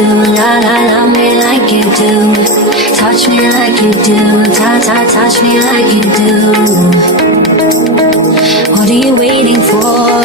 do, love me like you do. Touch me like you do, touch me like you do. What are you waiting for?